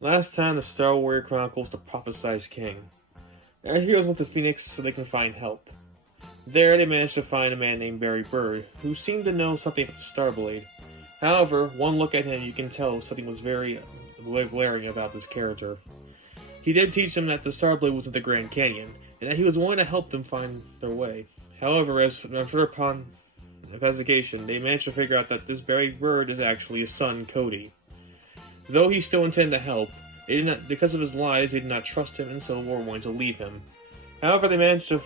Last time the Star Warrior Chronicles the Prophesied King. Our heroes went to Phoenix so they can find help. There they managed to find a man named Barry Bird, who seemed to know something about the Starblade. However, one look at him you can tell something was very glaring about this character. He did teach them that the Starblade was in the Grand Canyon, and that he was willing to help them find their way. However, as further upon investigation, they managed to figure out that this Barry Bird is actually his son, Cody. Though he still intended to help, because of his lies, they did not trust him and so were willing to leave him. However, they managed to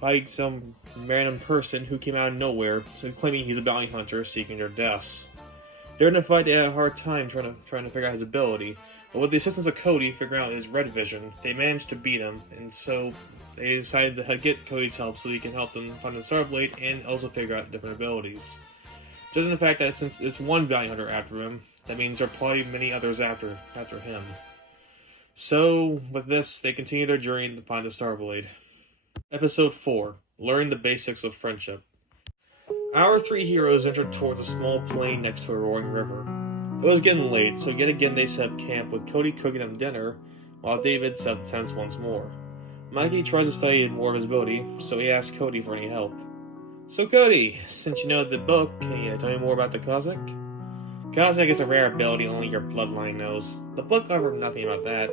fight some random person who came out of nowhere, claiming he's a bounty hunter seeking their deaths. During the fight, they had a hard time trying to figure out his ability, but with the assistance of Cody figuring out his red vision, they managed to beat him, and so they decided to get Cody's help so he can help them find the Starblade and also figure out different abilities. Just in the fact that since it's one bounty hunter after him, that means there are probably many others after him. So, with this, they continue their journey to find the Starblade. Episode 4. Learn the Basics of Friendship. Our three heroes entered towards a small plain next to a roaring river. It was getting late, so yet again they set up camp with Cody cooking them dinner, while David set up the tents once more. Mikey tries to study more of his ability, so he asks Cody for any help. So Cody, since you know the book, can you tell me more about the Cosmic? Cosmic is a rare ability only your bloodline knows. The book covered nothing about that.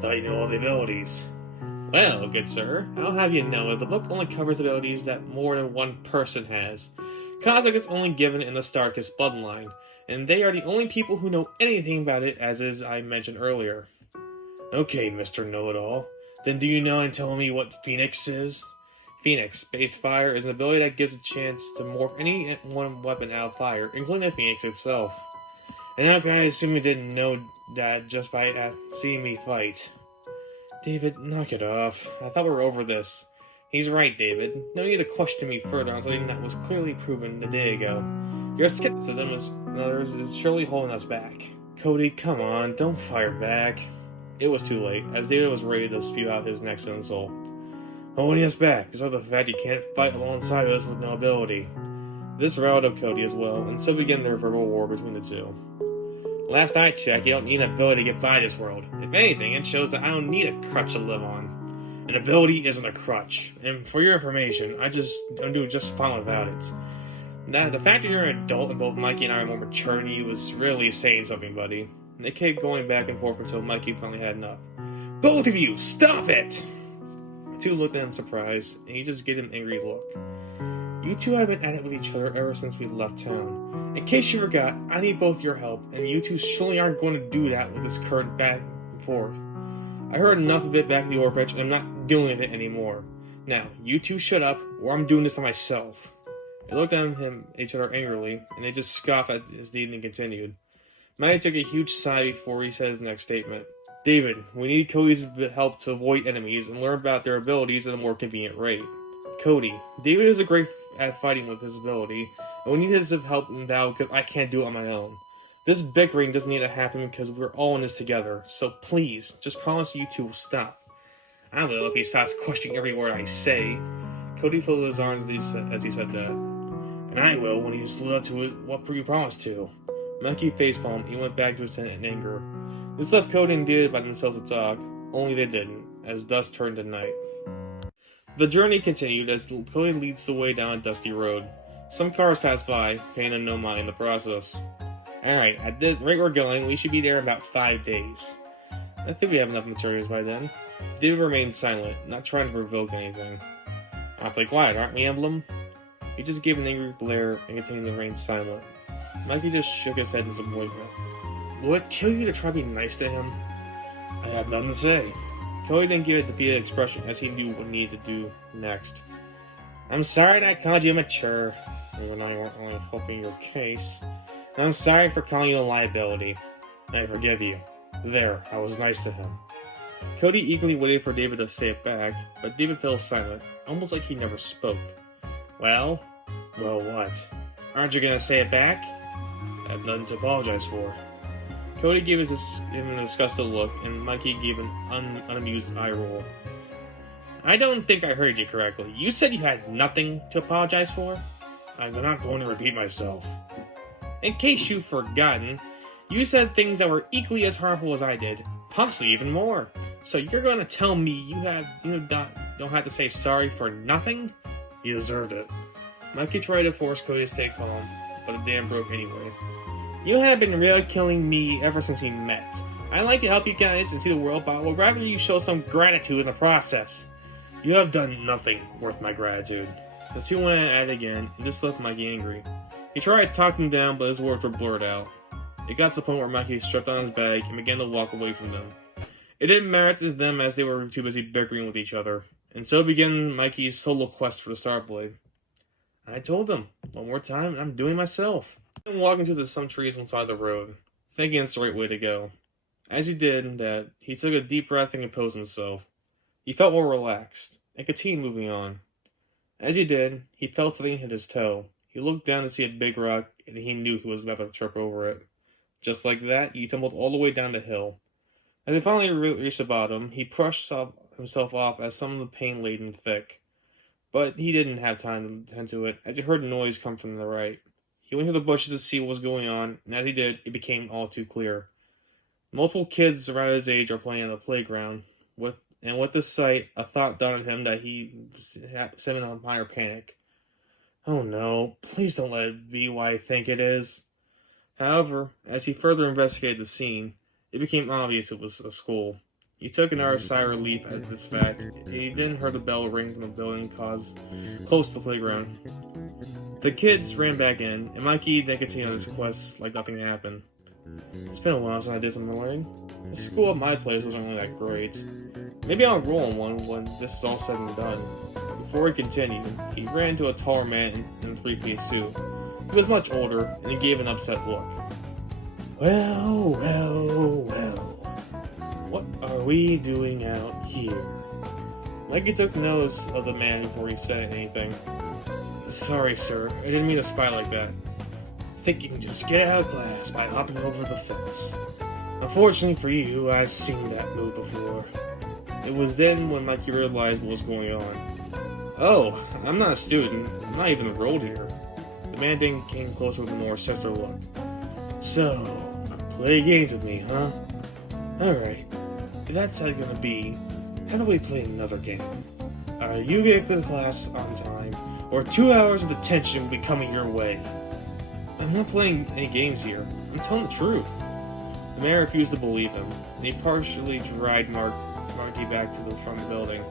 Thought you knew all the abilities. Well, good sir, I'll have you know that the book only covers abilities that more than one person has. Cosmic is only given in the Starkist bloodline, and they are the only people who know anything about it, as I mentioned earlier. Okay, Mr. Know-It-All. Then do you know and tell me what Phoenix is? Phoenix, based fire, is an ability that gives a chance to morph any one weapon out of fire, including the Phoenix itself. And how can I assume you didn't know that just by seeing me fight? David, knock it off. I thought we were over this. He's right, David. No need to question me further on something that was clearly proven a day ago. Your skepticism is surely holding us back. Cody, come on, don't fire back. It was too late, as David was ready to spew out his next insult. Holding us back is the fact you can't fight alongside us with no ability. This riled up Cody as well, and so began their verbal war between the two. Last I checked, you don't need an ability to get by this world. If anything, it shows that I don't need a crutch to live on. An ability isn't a crutch, and for your information, I'm doing just fine without it. The fact that you're an adult and both Mikey and I are more mature than you was really saying something, buddy. And they kept going back and forth until Mikey finally had enough. Both of you, stop it! The two looked at him surprised, and he just gave him an angry look. You two have been at it with each other ever since we left town. In case you forgot, I need both your help, and you two surely aren't going to do that with this current back and forth. I heard enough of it back in the orphanage, and I'm not dealing with it anymore. Now, you two shut up, or I'm doing this by myself. They looked at each other angrily, and they just scoffed as the evening continued. Matty took a huge sigh before he said his next statement. David, we need Cody's help to avoid enemies and learn about their abilities at a more convenient rate. Cody, David is great at fighting with his ability, and we need his help in battle because I can't do it on my own. This bickering doesn't need to happen because we're all in this together, so please, just promise you two will stop. I will if he stops questioning every word I say. Cody folded his arms as he said that. And I will when he's lived up to what you promised to. Mikey facepalmed and went back to his tent in anger. This left Cody and David by themselves to talk, only they didn't, as dusk turned to night. The journey continued as Cody leads the way down a dusty road. Some cars pass by, paying him no mind in the process. Alright, at the rate we're going, we should be there in about 5 days. I think we have enough materials by then. David remained silent, not trying to provoke anything. Awfully quiet, aren't we, Emblem? He just gave an angry glare and continued to remain silent. Mikey just shook his head in disappointment. Will it kill you to try to be nice to him? I have nothing to say. Cody didn't give a defeated expression as he knew what he needed to do next. I'm sorry that I called you immature. You and I weren't only helping your case. I'm sorry for calling you a liability. I forgive you. There, I was nice to him. Cody eagerly waited for David to say it back, but David fell silent, almost like he never spoke. Well, what? Aren't you gonna say it back? I have nothing to apologize for. Cody gave him a disgusted look, and Mikey gave an unamused eye roll. I don't think I heard you correctly. You said you had nothing to apologize for? I'm not going to repeat myself. In case you've forgotten, you said things that were equally as harmful as I did. Possibly even more. So you're gonna tell me don't have to say sorry for nothing? You deserved it. Mikey tried to force Cody to stay calm, but the dam broke anyway. You have been really killing me ever since we met. I like to help you guys and see the world, but I would rather you show some gratitude in the process. You have done nothing worth my gratitude. The two went at it again, and this left Mikey angry. He tried to talk them down, but his words were blurred out. It got to the point where Mikey strapped on his bag and began to walk away from them. It didn't matter to them as they were too busy bickering with each other. And so began Mikey's solo quest for the Starblade. I told them, one more time, and I'm doing it myself. He walked into some trees alongside the road, thinking it's the right way to go. As he did that, he took a deep breath and composed himself. He felt more relaxed, and continued moving on. As he did, he felt something hit his toe. He looked down to see a big rock, and he knew he was about to trip over it. Just like that, he tumbled all the way down the hill. As he finally reached the bottom, he brushed himself off as some of the pain laden thick. But he didn't have time to attend to it, as he heard a noise come from the right. He went to the bushes to see what was going on, and as he did, it became all too clear. Multiple kids around his age are playing on the playground, with this sight, a thought dawned on him that he sent in a minor panic. Oh no, please don't let it be what I think it is. However, as he further investigated the scene, it became obvious it was a school. He took another sigh of relief at this fact. He then heard the bell ring from the building close to the playground. The kids ran back in, and Mikey then continued on his quest like nothing happened. It's been a while since I did some learning. The school at my place wasn't really that great. Maybe I'll roll on one when this is all said and done. Before he continued, he ran into a taller man in a three-piece suit. He was much older, and he gave an upset look. Well. What are we doing out here? Mikey took notice of the man before he said anything. Sorry, sir. I didn't mean to spy like that. I think you can just get out of class by hopping over the fence. Unfortunately for you, I've seen that move before. It was then when Mikey realized what was going on. Oh, I'm not a student. I'm not even enrolled here. The man then came closer with a more sinister look. So, play games with me, huh? Alright, if that's how it's gonna be, how do we play another game? You get to the class on time, or 2 hours of detention will be coming your way. I'm not playing any games here. I'm telling the truth. The man refused to believe him, and he partially dragged Marky back to the front of the building.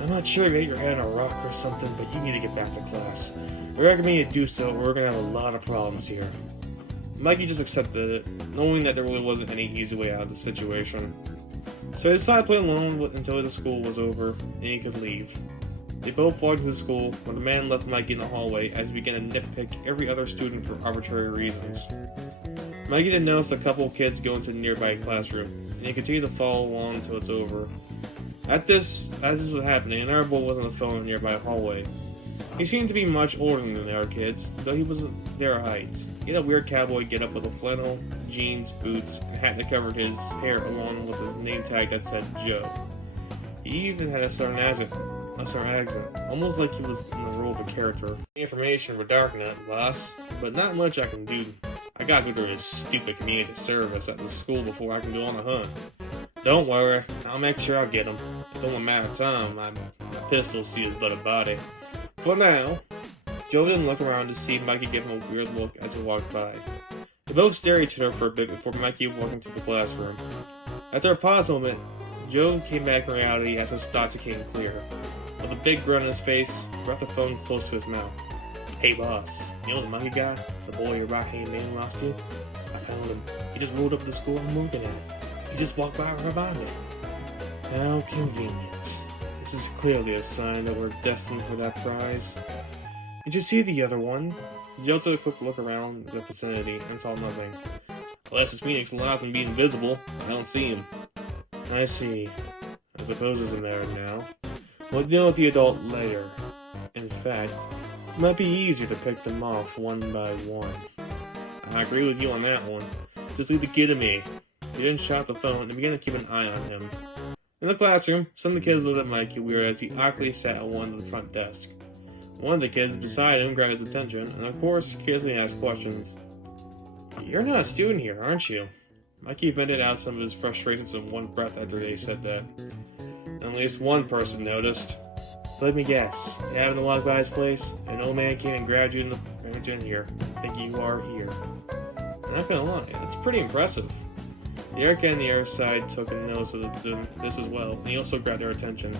I'm not sure if you hit your head on a rock or something, but you need to get back to class. I recommend you do so, or we're going to have a lot of problems here. Mikey just accepted it, knowing that there really wasn't any easy way out of the situation. So he decided to play alone until the school was over, and he could leave. They both walked into school when the man left Mikey in the hallway as he began to nitpick every other student for arbitrary reasons. Mikey then noticed a couple of kids go into the nearby classroom, and he continued to follow along until it's over. As this was happening, another boy was on the phone in the nearby hallway. He seemed to be much older than the other kids, though he was their height. He had a weird cowboy get-up with a flannel, jeans, boots, and a hat that covered his hair along with his name tag that said Joe. He even had a southern accent, almost like he was in the role of a character. Information for Darknet, boss, but not much I can do. I gotta go through this stupid community service at the school before I can go on the hunt. Don't worry, I'll make sure I get him. It's only a matter of time. My pistol seals but a body. For now, Joe didn't look around to see Mikey give him a weird look as he walked by. They both stared at each other for a bit before Mikey walked into the classroom. After a pause moment, Joe came back in reality as his thoughts became clear. With a big grin on his face, he brought the phone close to his mouth. Hey boss, you know the Mikey guy? The boy your right-hand man lost to? I found him. He just rolled up to the school I'm working at. He just walked right by me. How convenient. This is clearly a sign that we're destined for that prize. Did you see the other one? Joe took a quick look around the vicinity and saw nothing. Unless this Phoenix allows him to be invisible, I don't see him. I see. I suppose it's in there now. We'll deal with the adult later. In fact, it might be easier to pick them off one by one. I agree with you on that one. Just leave the kid to me. He then shot the phone and began to keep an eye on him. In the classroom, some of the kids looked at Mikey weird as he awkwardly sat at one of the front desk. One of the kids beside him grabbed his attention, and of course, kids may ask questions. You're not a student here, aren't you? Mikey vented out some of his frustrations in one breath after they said that. At least one person noticed. Let me guess, you haven't walked by his place? An old man came and grabbed you in here, thinking you are here. I'm not gonna lie, that's pretty impressive. The Eric on the other side took notice of this as well, and he also grabbed their attention.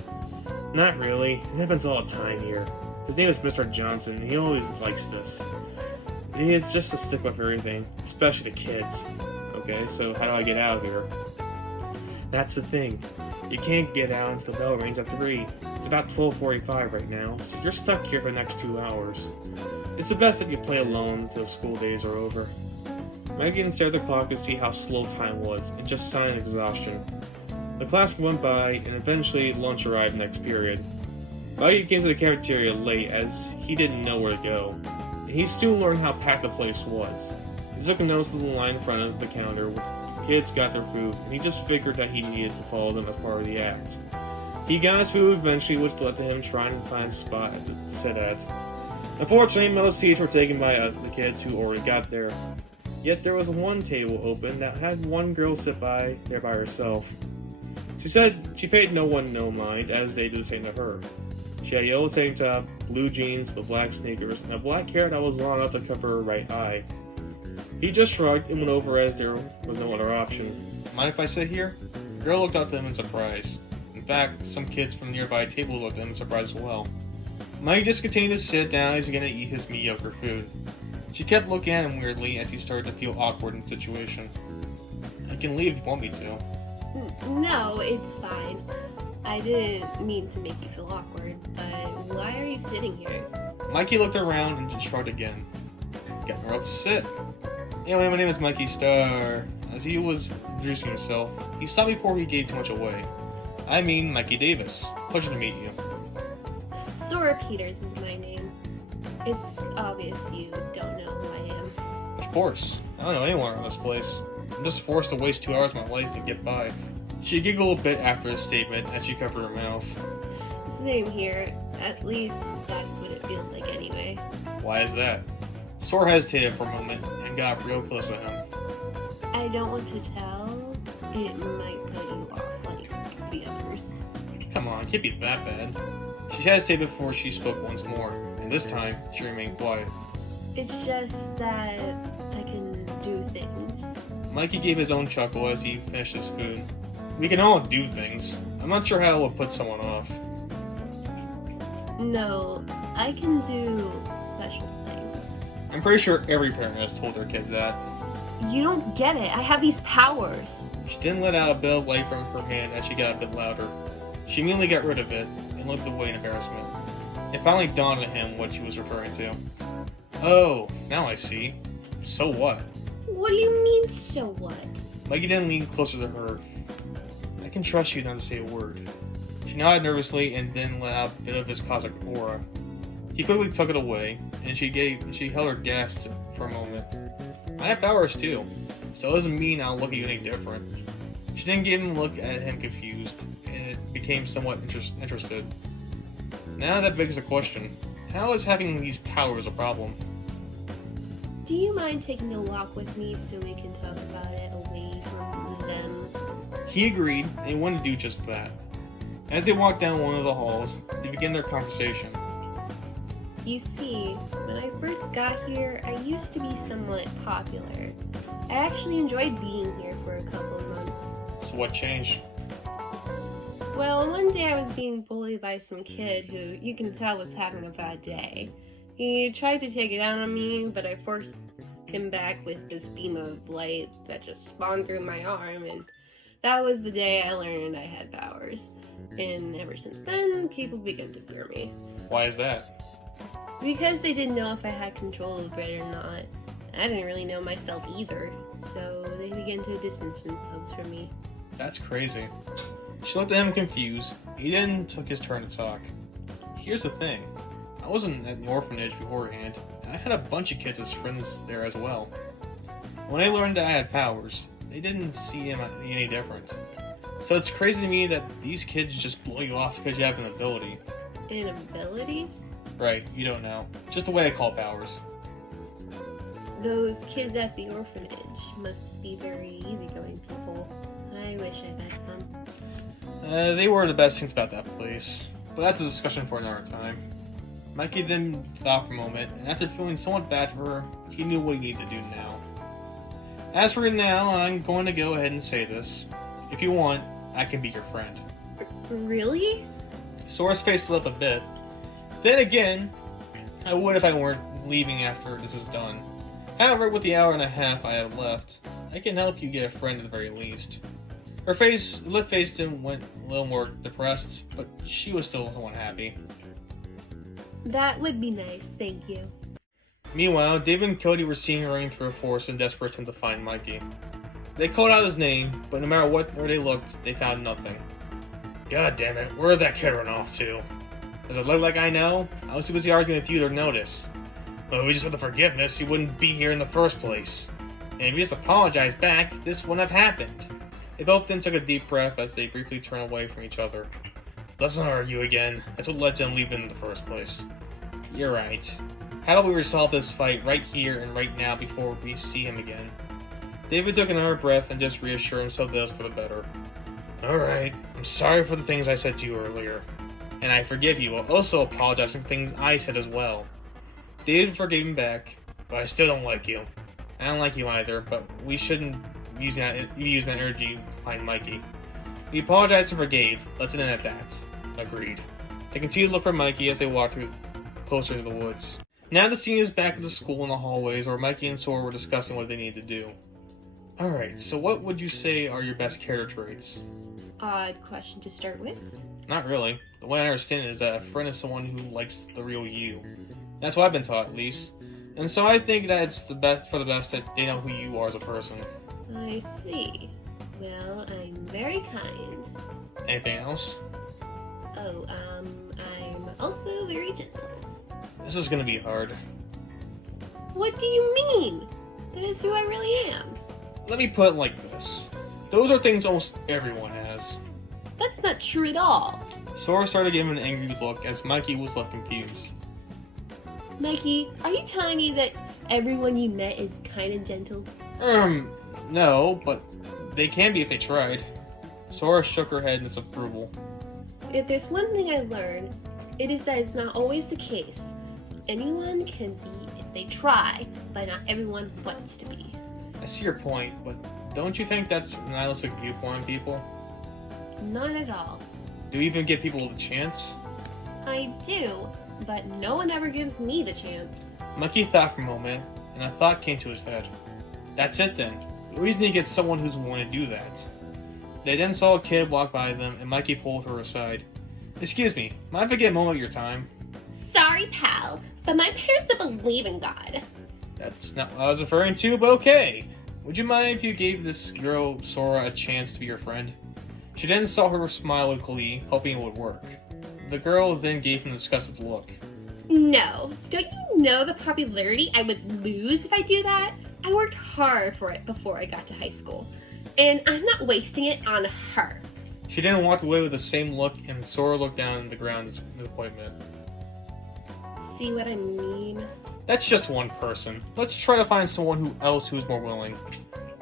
Not really, it happens all the time here. His name is Mr. Johnson, and he always likes this. He is just a stickler for everything, especially the kids. Okay, so how do I get out of here? That's the thing. You can't get out until the bell rings at 3. It's about 12:45 right now, so you're stuck here for the next 2 hours. It's the best that you play alone until school days are over. Mikey stared at the clock to see how slow time was, and just sighed in exhaustion. The class went by, and eventually lunch arrived next period. Mikey came to the cafeteria late as he didn't know where to go, and he soon learned how packed the place was. He took notice of the line in front of the counter where the kids got their food, and he just figured that he needed to follow them as part of the act. He got his food eventually, which led to him trying to find a spot to sit at. Unfortunately, most seats were taken by the kids who already got there. Yet there was one table open that had one girl sit there by herself. She said she paid no one no mind, as they did the same to her. She had a yellow tank top, blue jeans with black sneakers, and a black hair that was long enough to cover her right eye. He just shrugged and went over as there was no other option. Mind if I sit here? The girl looked up at him in surprise. In fact, some kids from nearby tables looked at him in surprise as well. Mike just continued to sit down as he began to eat his mediocre food. She kept looking at him weirdly as he started to feel awkward in the situation. I can leave if you want me to. No, it's fine. I didn't mean to make you feel awkward, but why are you sitting here? Mikey looked around and just shrugged again. Got nowhere else to sit. Anyway, my name is Mikey Starr. As he was introducing himself, he stopped before he gave too much away. I mean, Mikey Davis. Pleasure to meet you. Sora Peters is my name. It's obvious you don't know who I am. Of course. I don't know anyone around this place. I'm just forced to waste 2 hours of my life to get by. She giggled a bit after his statement as she covered her mouth. Same here. At least that's what it feels like anyway. Why is that? Sora hesitated for a moment and got real close to him. I don't want to tell. It might put you off like the others. Come on, it can't be that bad. She hesitated before she spoke once more, and this time she remained quiet. It's just that I can do things. Mikey gave his own chuckle as he finished his food. We can all do things. I'm not sure how it would put someone off. No, I can do special things. I'm pretty sure every parent has told their kid that. You don't get it. I have these powers. She didn't let out a bit of light from her hand as she got a bit louder. She immediately got rid of it and looked away in embarrassment. It finally dawned on him what she was referring to. Oh, now I see. So what? What do you mean, so what? Mikey didn't lean closer to her. I can trust you not to say a word. She nodded nervously and then let out a bit of his cosmic aura. He quickly took it away, and she held her gasped for a moment. I have powers too, so it doesn't mean I'll look at you any different. She didn't even look at him confused, and it became somewhat interested. Now that begs the question, how is having these powers a problem? Do you mind taking a walk with me so we can talk about it away from them? He agreed, and he wanted to do just that. As they walked down one of the halls, they began their conversation. You see, when I first got here, I used to be somewhat popular. I actually enjoyed being here for a couple of months. So what changed? Well, one day I was being bullied by some kid who you can tell was having a bad day. He tried to take it out on me, but I forced him back with this beam of light that just spawned through my arm, and that was the day I learned I had powers. And ever since then, people began to fear me. Why is that? Because they didn't know if I had control of it or not. I didn't really know myself either, so they began to distance themselves from me. That's crazy. She looked at him confused. He then took his turn to talk. Here's the thing. I wasn't at the orphanage beforehand, and I had a bunch of kids as friends there as well. When they learned that I had powers, they didn't see him any different. So it's crazy to me that these kids just blow you off because you have an ability. An ability? Right, you don't know. Just the way I call powers. Those kids at the orphanage must be very easygoing people. I wish I met them. They were the best things about that place. But that's a discussion for another time. Mikey then thought for a moment, and after feeling somewhat bad for her, he knew what he needed to do now. As for now, I'm going to go ahead and say this. If you want, I can be your friend. Really? Sora's face lit up a bit. Then again, I would if I weren't leaving after this is done. However, with the hour and a half I have left, I can help you get a friend at the very least. Her lit face then went a little more depressed, but she was still somewhat happy. That would be nice, thank you. Meanwhile, David and Cody were seen running through a forest in desperate attempt to find Mikey. They called out his name, but no matter where they looked, they found nothing. God damn it, where did that kid run off to? Does it look like I know? I was too busy arguing with you to notice. Well, if we just had the forgiveness, he wouldn't be here in the first place. And if you just apologized back, this wouldn't have happened. They both then took a deep breath as they briefly turned away from each other. Let's not argue again. That's what led to him leaving in the first place. You're right. How about we resolve this fight right here and right now before we see him again? David took another breath and just reassured himself that it was for the better. Alright, I'm sorry for the things I said to you earlier. And I forgive you. I'll also apologize for things I said as well. David forgave him back, but I still don't like you. I don't like you either, but we shouldn't use that energy to find Mikey. He apologized and forgave. Let's end at that. Agreed. They continued to look for Mikey as they walked closer to the woods. Now the scene is back at the school in the hallways where Mikey and Sora were discussing what they needed to do. Alright, so what would you say are your best character traits? Odd question to start with. Not really. The way I understand it is that a friend is someone who likes the real you. That's what I've been taught, at least. And so I think that it's the best that they know who you are as a person. I see. Well, I'm very kind. Anything else? Oh, I'm also very gentle. This is gonna be hard. What do you mean? That is who I really am. Let me put it like this. Those are things almost everyone has. That's not true at all. Sora started giving an angry look as Mikey was left confused. Mikey, are you telling me that everyone you met is kind and gentle? No, but they can be if they tried. Sora shook her head in disapproval. If there's one thing I learned, it is that it's not always the case. Anyone can be if they try, but not everyone wants to be. I see your point, but don't you think that's a nihilistic viewpoint on people? Not at all. Do you even give people the chance? I do, but no one ever gives me the chance. Mikey thought for a moment, and a thought came to his head. That's it then. We just need to get someone who's willing to do that. They then saw a kid walk by them, and Mikey pulled her aside. Excuse me, mind if I get a moment of your time? Sorry, pal, but my parents don't believe in God. That's not what I was referring to, but okay. Would you mind if you gave this girl, Sora, a chance to be your friend? She then saw her smile with glee, hoping it would work. The girl then gave him a disgusted look. No. Don't you know the popularity I would lose if I do that? I worked hard for it before I got to high school, and I'm not wasting it on her. She then walked away with the same look, and Sora looked down at the ground in disappointment. See what I mean? That's just one person. Let's try to find someone else who's more willing.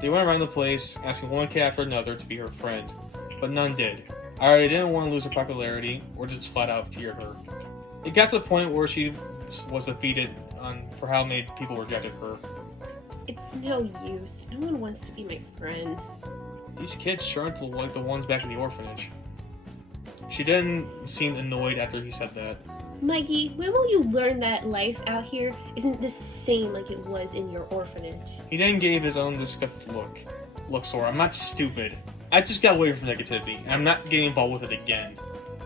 They went around the place, asking one kid after another to be her friend, but none did. Either they didn't want to lose her popularity, or just flat out feared her. It got to the point where she was defeated for how many people rejected her. It's no use. No one wants to be my friend. These kids sure aren't like the ones back in the orphanage. She then seemed annoyed after he said that. Mikey, when will you learn that life out here isn't the same like it was in your orphanage? He then gave his own disgusted look. Look, Sora, I'm not stupid. I just got away from negativity, and I'm not getting involved with it again.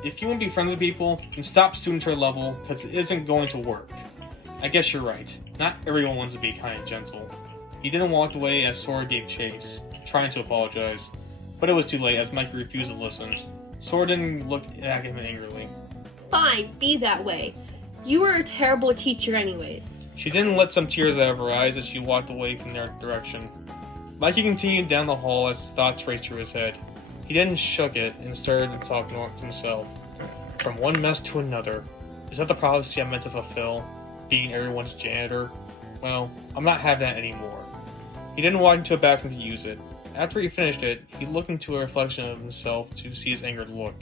If you want to be friends with people, then stop stooping to their level, because it isn't going to work. I guess you're right. Not everyone wants to be kind and gentle. He then walked away as Sora gave chase, trying to apologize. But it was too late as Mikey refused to listen. Sora then looked at him angrily. Fine, be that way. You were a terrible teacher anyways. She then let some tears out of her eyes as she walked away from their direction. Mikey continued down the hall as thoughts raced through his head. He then shook it and started to talk to himself. From one mess to another. Is that the prophecy I meant to fulfill? Being everyone's janitor? Well, I'm not having that anymore. He didn't walk into a bathroom to use it. After he finished it, he looked into a reflection of himself to see his angered look.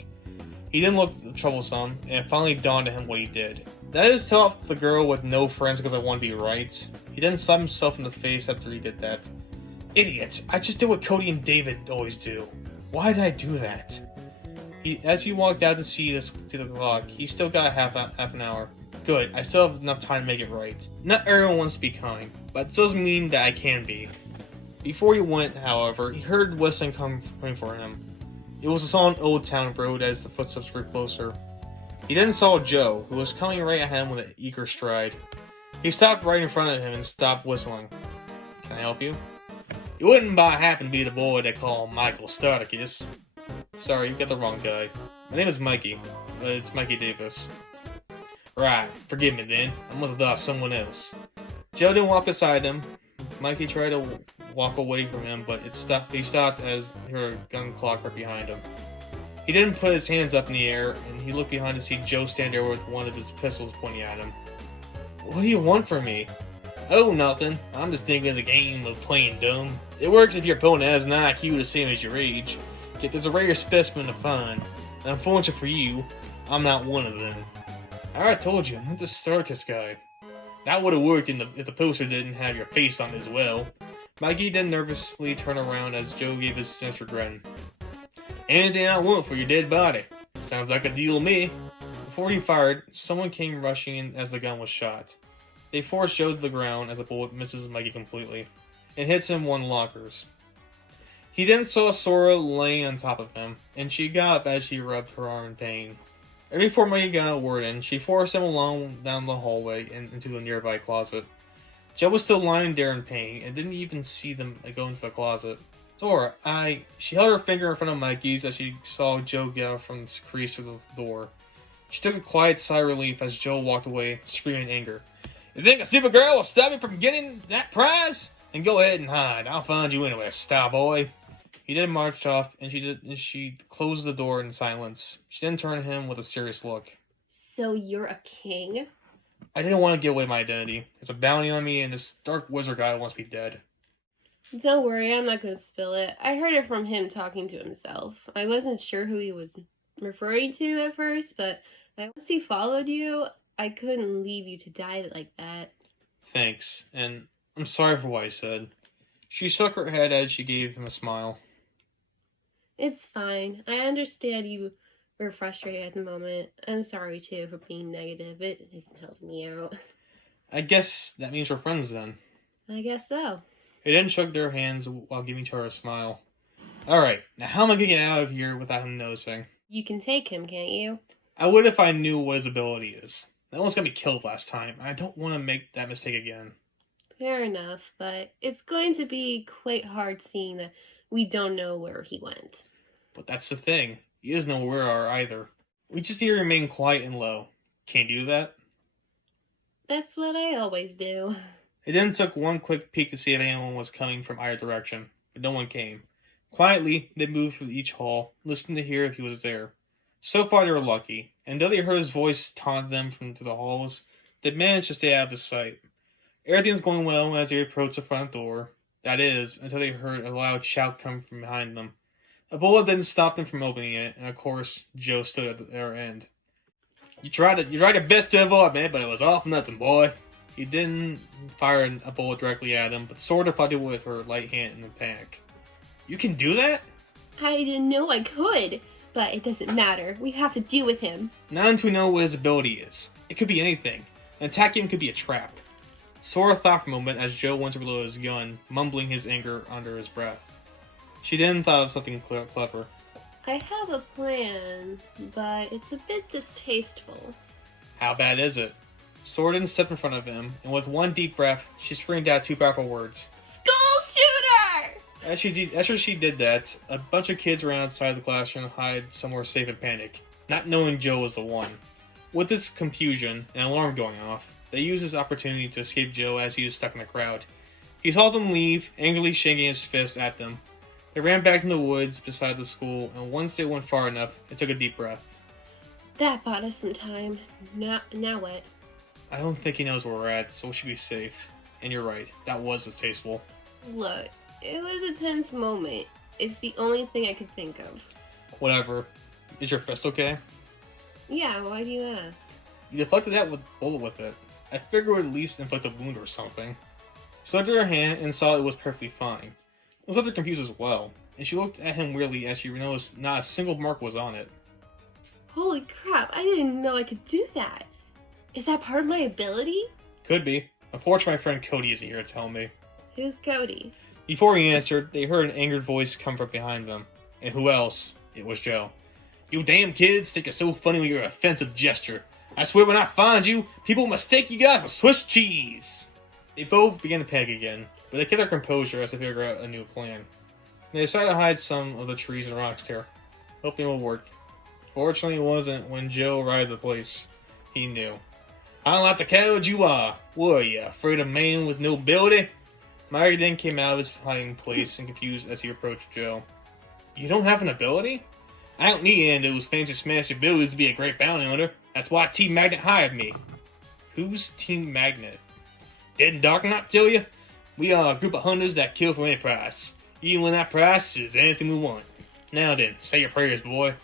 He didn't look troublesome, and it finally dawned on him what he did. That is to tell off the girl with no friends because I want to be right. He didn't slap himself in the face after he did that. Idiot! I just did what Cody and David always do. Why did I do that? As he walked out to see the clock, he still got half an hour. Good, I still have enough time to make it right. Not everyone wants to be kind, but it doesn't mean that I can be. Before he went, however, he heard whistling coming for him. It was a song on Old Town Road as the footsteps grew closer. He then saw Joe, who was coming right at him with an eager stride. He stopped right in front of him and stopped whistling. Can I help you? You wouldn't by happen to be the boy they call Michael Starticus. Sorry, you got the wrong guy. My name is Mikey, but it's Mikey Davis. Right, forgive me then. I must have thought someone else. Joe didn't walk beside him. Mikey tried to walk away from him, but he stopped as he heard a gun clock right behind him. He didn't put his hands up in the air, and he looked behind to see Joe stand there with one of his pistols pointing at him. What do you want from me? Oh, nothing. I'm just thinking of the game of playing dumb. It works if your opponent has an IQ the same as your age. Yet there's a rare specimen to find. And unfortunately for you, I'm not one of them. I already told you, I'm not the circus guy. That would have worked if the poster didn't have your face on it as well. Mikey then nervously turned around as Joe gave his sinister grin. Anything I want for your dead body. Sounds like a deal to me. Before he fired, someone came rushing in as the gun was shot. They forced Joe to the ground as a bullet misses Mikey completely, and hits him one lockers. He then saw Sora laying on top of him, and she got up as she rubbed her arm in pain. Right before Mikey got a word in, she forced him along down the hallway and into a nearby closet. Joe was still lying there in pain, and didn't even see them go into the closet. Sora, She held her finger in front of Mikey's as she saw Joe get out from the crease through the door. She took a quiet sigh of relief as Joe walked away, screaming in anger. You think a stupid girl will stop me from getting that prize? Then go ahead and hide. I'll find you anyway, star boy. He then marched off, and she closed the door in silence. She then turned to him with a serious look. So you're a king? I didn't want to give away my identity. There's a bounty on me, and this dark wizard guy wants me dead. Don't worry, I'm not going to spill it. I heard it from him talking to himself. I wasn't sure who he was referring to at first, but once he followed you, I couldn't leave you to die like that. Thanks, and I'm sorry for what I said. She shook her head as she gave him a smile. It's fine. I understand you were frustrated at the moment. I'm sorry, too, for being negative. It isn't helping me out. I guess that means we're friends, then. I guess so. They then shook their hands while giving her a smile. Alright, now how am I going to get out of here without him noticing? You can take him, can't you? I would if I knew what his ability is. That one's got me killed last time. I don't want to make that mistake again. Fair enough, but it's going to be quite hard seeing that we don't know where he went. But that's the thing. He doesn't know where we are either. We just need to remain quiet and low. Can't you do that? That's what I always do. They then took one quick peek to see if anyone was coming from either direction, but no one came. Quietly, they moved through each hall, listening to hear if he was there. So far, they were lucky, and though they heard his voice taunt them from through the halls, they managed to stay out of his sight. Everything was going well as they approached the front door. That is, until they heard a loud shout come from behind them. A bullet then stopped them from opening it, and of course, Joe stood at their end. You tried your best to avoid me, but it was all for nothing, boy. He didn't fire a bullet directly at him, but sort of fought it with her light hand in a panic. You can do that? I didn't know I could, but it doesn't matter. We have to deal with him. Not until we know what his ability is. It could be anything. An attack him could be a trap. Sora thought for a moment as Joe went to reload his gun, mumbling his anger under his breath. She then thought of something clever. I have a plan, but it's a bit distasteful. How bad is it? Sora then stepped in front of him, and with one deep breath, she screamed out two powerful words. School shooter! After she did that, a bunch of kids ran outside the classroom to hide somewhere safe in panic, not knowing Joe was the one. With this confusion and alarm going off, they used this opportunity to escape Joe as he was stuck in the crowd. He saw them leave, angrily shaking his fist at them. They ran back in the woods beside the school, and once they went far enough, they took a deep breath. That bought us some time. Now what? I don't think he knows where we're at, so we should be safe. And you're right, that was distasteful. Look, it was a tense moment. It's the only thing I could think of. Whatever. Is your fist okay? Yeah, why do you ask? You deflected that bullet with it. I figured it would at least inflict a wound or something. She looked at her hand and saw it was perfectly fine. It was rather confused as well, and she looked at him weirdly as she noticed not a single mark was on it. Holy crap, I didn't know I could do that. Is that part of my ability? Could be. Unfortunately, my friend Cody isn't here to tell me. Who's Cody? Before he answered, they heard an angered voice come from behind them. And who else? It was Joe. You damn kids think it's so funny with your offensive gesture. I swear when I find you, people mistake you guys for Swiss cheese. They both began to panic again, but they kept their composure as they figured out a new plan. They decided to hide some of the trees and rocks here, hoping it will work. Fortunately, it wasn't when Joe arrived at the place. He knew. I don't like the coward you are. What are you, afraid of a man with no ability? Mikey then came out of his hiding place and confused as he approached Joe. You don't have an ability? I don't need any of those fancy smashy abilities to be a great bounty hunter. That's why Team Magnet hired me. Who's Team Magnet? Didn't Dark not tell you? We are a group of hunters that kill for any price. Even when that price is anything we want. Now then, say your prayers, boy.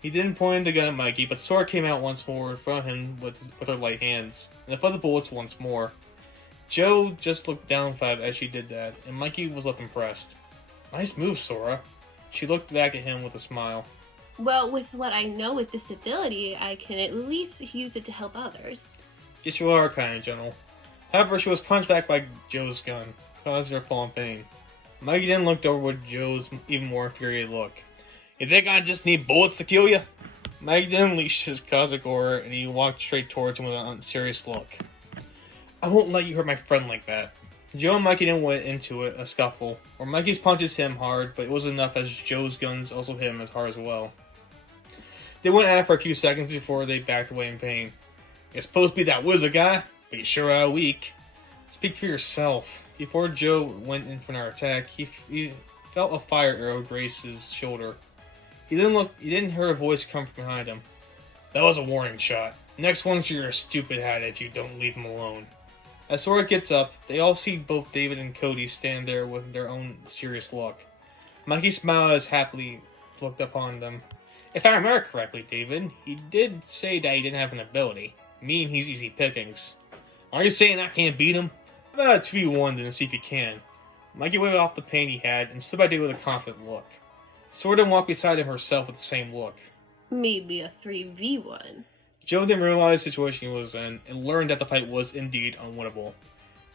He didn't point the gun at Mikey, but Sora came out once more in front of him with her light hands, and fired the bullets once more. Joe just looked downtrodden as she did that, and Mikey was left impressed. Nice move, Sora. She looked back at him with a smile. Well, with what I know with this ability, I can at least use it to help others. Yes, you are kind, General. However, she was punched back by Joe's gun, causing her to fall in pain. Mikey then looked over with Joe's even more infuriated look. You think I just need bullets to kill you? Mikey then unleashed his cosmic aura, and he walked straight towards him with an unserious look. I won't let you hurt my friend like that. Joe and Mikey then went into it, a scuffle, where Mikey's punches hit him hard, but it was enough as Joe's guns also hit him as hard as well. They went at it for a few seconds before they backed away in pain. You're supposed to be that wizard guy, but you sure are weak. Speak for yourself. Before Joe went in for an attack, he felt a fire arrow graze his shoulder. He didn't hear a voice come from behind him. That was a warning shot. Next one's your stupid hat if you don't leave him alone. As Sora gets up, they all see both David and Cody stand there with their own serious look. Mikey smiled as happily looked upon them. If I remember correctly, David, he did say that he didn't have an ability. Meaning he's easy pickings. Are you saying I can't beat him? How about a 2v1 then and see if you can? Mikey waved off the pain he had and stood by David with a confident look. Sora then walked beside him herself with the same look. Maybe a 3v1. Joe didn't realize the situation he was in and learned that the fight was indeed unwinnable.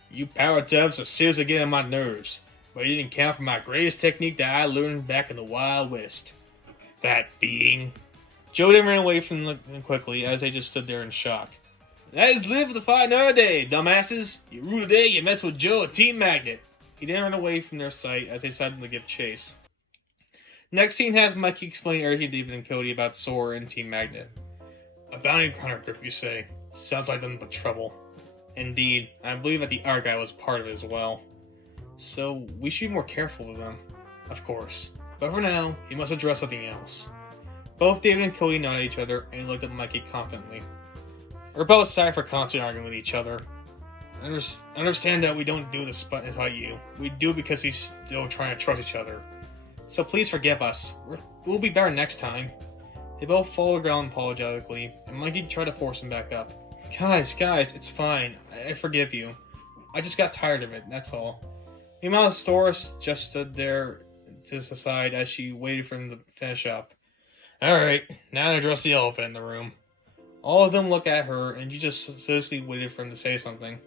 You power dubs are seriously getting on my nerves, but you didn't count for my greatest technique that I learned back in the Wild West. That being... Joe then ran away from them quickly as they just stood there in shock. That is live for the fight another day, dumbasses! You rue today, you mess with Joe at Team Magnet! He then ran away from their sight as they decided to give chase. Next scene has Mikey explain everything to David and Cody about Sora and Team Magnet. A bounty hunter group, you say? Sounds like them but trouble. Indeed, I believe that the art guy was part of it as well. So, we should be more careful with them. Of course. But for now, you must address something else. Both David and Cody nodded at each other and looked at Mikey confidently. We're both sorry for constantly arguing with each other. Understand that we don't do this to spite you. We do it because we still trying to trust each other. So please forgive us. We'll be better next time. They both fall to the ground apologetically, and Mikey tried to force him back up. Guys, it's fine. I forgive you. I just got tired of it, that's all. Meanwhile, Sora just stood there to the side as she waited for him to finish up. Alright, now to address the elephant in the room. All of them look at her, and she just seriously waited for him to say something.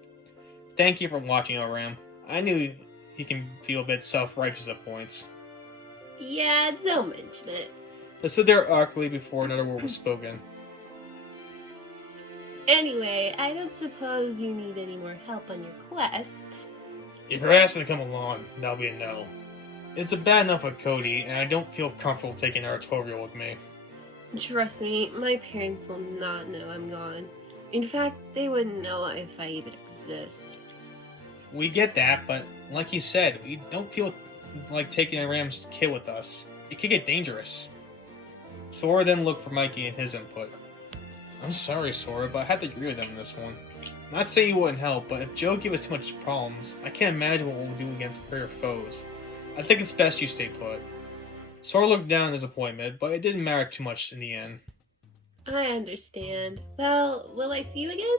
Thank you for watching, Ram. I knew he can feel a bit self-righteous at points. Yeah, don't mention it. They stood there awkwardly before another word was spoken. Anyway, I don't suppose you need any more help on your quest. If you're asking to come along, that'll be a no. It's a bad enough with Cody, and I don't feel comfortable taking our 12-year-old with me. Trust me, my parents will not know I'm gone. In fact, they wouldn't know if I even exist. We get that, but like you said, we don't feel like taking a Ram's kid with us. It could get dangerous. Sora then looked for Mikey and his input. I'm sorry, Sora, but I have to agree with them on this one. Not saying you wouldn't help, but if Joe gave us too much problems, I can't imagine what we'll do against greater foes. I think it's best you stay put. Sora looked down his appointment, but it didn't matter too much in the end. I understand. Well, will I see you again?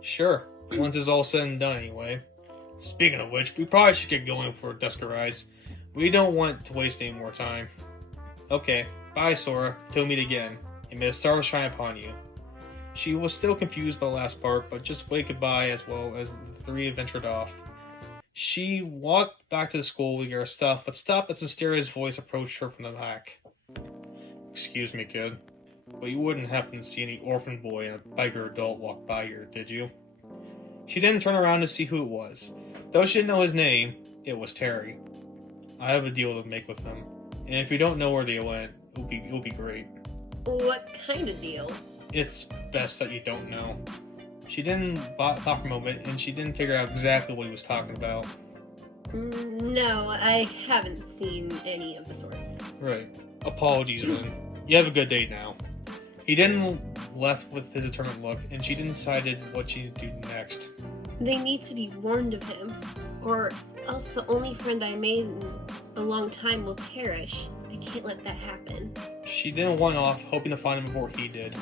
Sure, once it's all said and done anyway. Speaking of which, we probably should get going for Duskerize. We don't want to waste any more time. Okay, bye Sora, till we meet again, and may the stars shine upon you. She was still confused by the last part, but just waved goodbye as well as the three ventured off. She walked back to the school to get her stuff, but stopped as a mysterious voice approached her from the back. Excuse me, kid, but you wouldn't happen to see any orphan boy and a biker adult walk by here, did you? She didn't turn around to see who it was. Though she didn't know his name, it was Terry. I have a deal to make with him, and if you don't know where they went, it'll be great. What kind of deal? It's best that you don't know. She didn't thought for a moment, and she didn't figure out exactly what he was talking about. No, I haven't seen any of the sort. Right. Apologies then. You have a good day now. He then left with his determined look, and she decided what she'd do next. They need to be warned of him, or else the only friend I made in a long time will perish. I can't let that happen. She then went off, hoping to find him before he did.